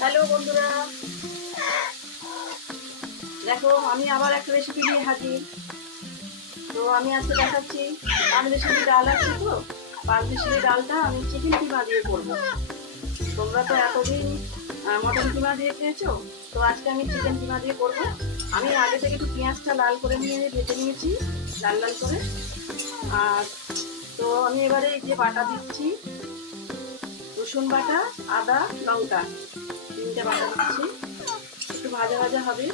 Hello বন্ধুরা, দেখো আমি আবার একটা রেসিপি নিয়ে হাজির। তো আমি আজকে দেখাচ্ছি পাঁচমিশালি ডাল আছে। তো পাঁচমিশালি ডালটা আমি চিকেন কিমা দিয়ে করবো। তোমরা তো এতদিন মটন কিমা দিয়ে খেয়েছো, তো আজকে আমি চিকেন কিমা দিয়ে করবো। আমি আগে থেকে একটু পেঁয়াজটা লাল করে নিয়ে ভেজে নিয়েছি, লাল লাল করে। আর তো আমি এবারে এই যে বাটা দিচ্ছি, রসুন বাটা, আদা, লঙ্কা, তিনটে বাটা দিচ্ছি। একটু ভাজা ভাজা হবে।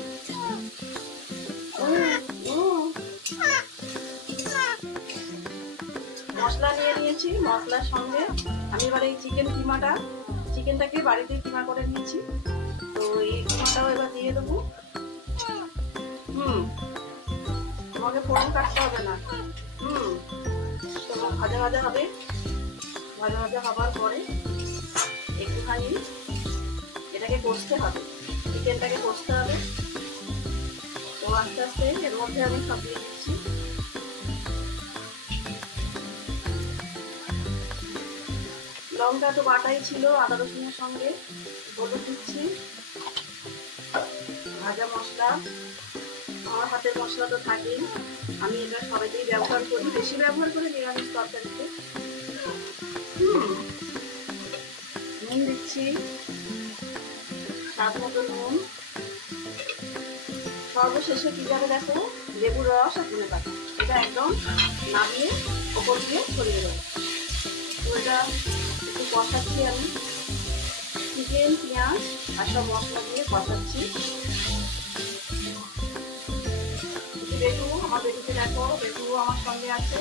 মশলা নিয়ে নিয়েছি, মশলার সঙ্গে আমি এবার এই চিকেনটাকে বাড়িতেই কিমা করে নিয়েছি। তো এই কিমাটাও এবার দিয়ে দেবো। তোমাকে ফোড়ন কাটতে হবে না। তো ভাজা ভাজা হবে। ভাজা ভাজা হবার পরে একটুখানি এটাকে কষতে হবে, চিকেনটাকে কষতে হবে। তো আস্তে আস্তে এর মধ্যে আমি সব দিয়ে দিচ্ছি। লঙ্কা তো বাটাই ছিল, আদা রসুনের সঙ্গে। হলুদ দিচ্ছি, ভাজা মশলা, আমার হাতের মশলা তো থাকেই, আমি এটা সবাইকেই ব্যবহার করি, বেশি ব্যবহার করে নিরামিষ তরকারিতে। নুন দিচ্ছি, স্বাদ মতো নুন। সর্বশেষে কি যাবে দেখো, লেবুর রস আর ধনে পাতা। এটা একদম নামিয়ে ওপর দিয়ে ছড়িয়ে দেবো। তো এটা একটু কষাচ্ছি আমি, চিকেন, পেঁয়াজ আর সব মশলা দিয়ে কষাচ্ছি। বেটু, আমার বেটুকে দেখো, বেটু আমার সঙ্গে আছে।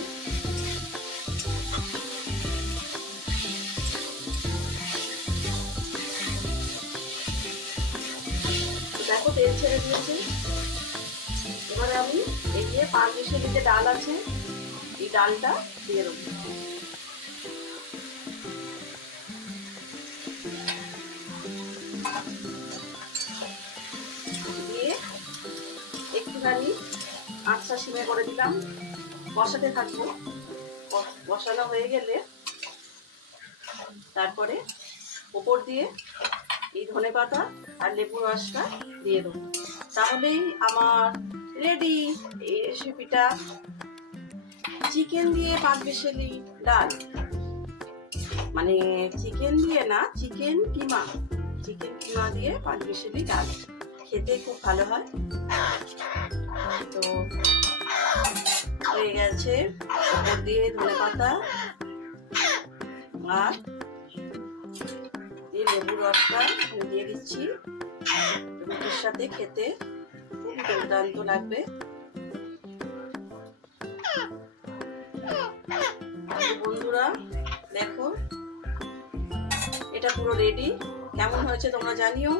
দেখো তেল ছেড়ে দিয়েছি। এবারে আমি এই যে পাঁচমিশালি যে ডাল আছে, এই ডালটা দিয়ে দেবো। দিয়ে একটুখানি আঁচটা সিমে করে দিলাম, কষাতে থাকবো। কষানো হয়ে গেলে তারপরে ওপর দিয়ে এই ধনেপাতা আর লেবু রসটা দিয়ে দেবো। তাহলেই আমার রেডি এই রেসিপিটা, চিকেন দিয়ে পাঁচমিশালি ডাল। মানে চিকেন দিয়ে না, চিকেন কিমা দিয়ে পাঁচমিশালি ডাল খেতে খুব ভালো হয়। তো হয়ে গেছে, ওপর দিয়ে ধনেপাতা আর এই লেবুর রসটা আমি দিয়ে দিচ্ছি। রুটির সাথে খেতে খুব দুর্দান্ত লাগবে। বন্ধুরা দেখো, এটা পুরো রেডি। কেমন হয়েছে তোমরা জানিও,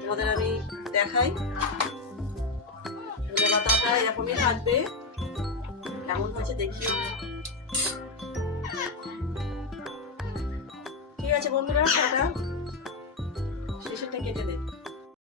তোমাদের আমি দেখাই। ধনে পাতাটা এরকমই থাকবে, কেমন হয়েছে দেখিও। ঠিক আছে বন্ধুরা, টাটা।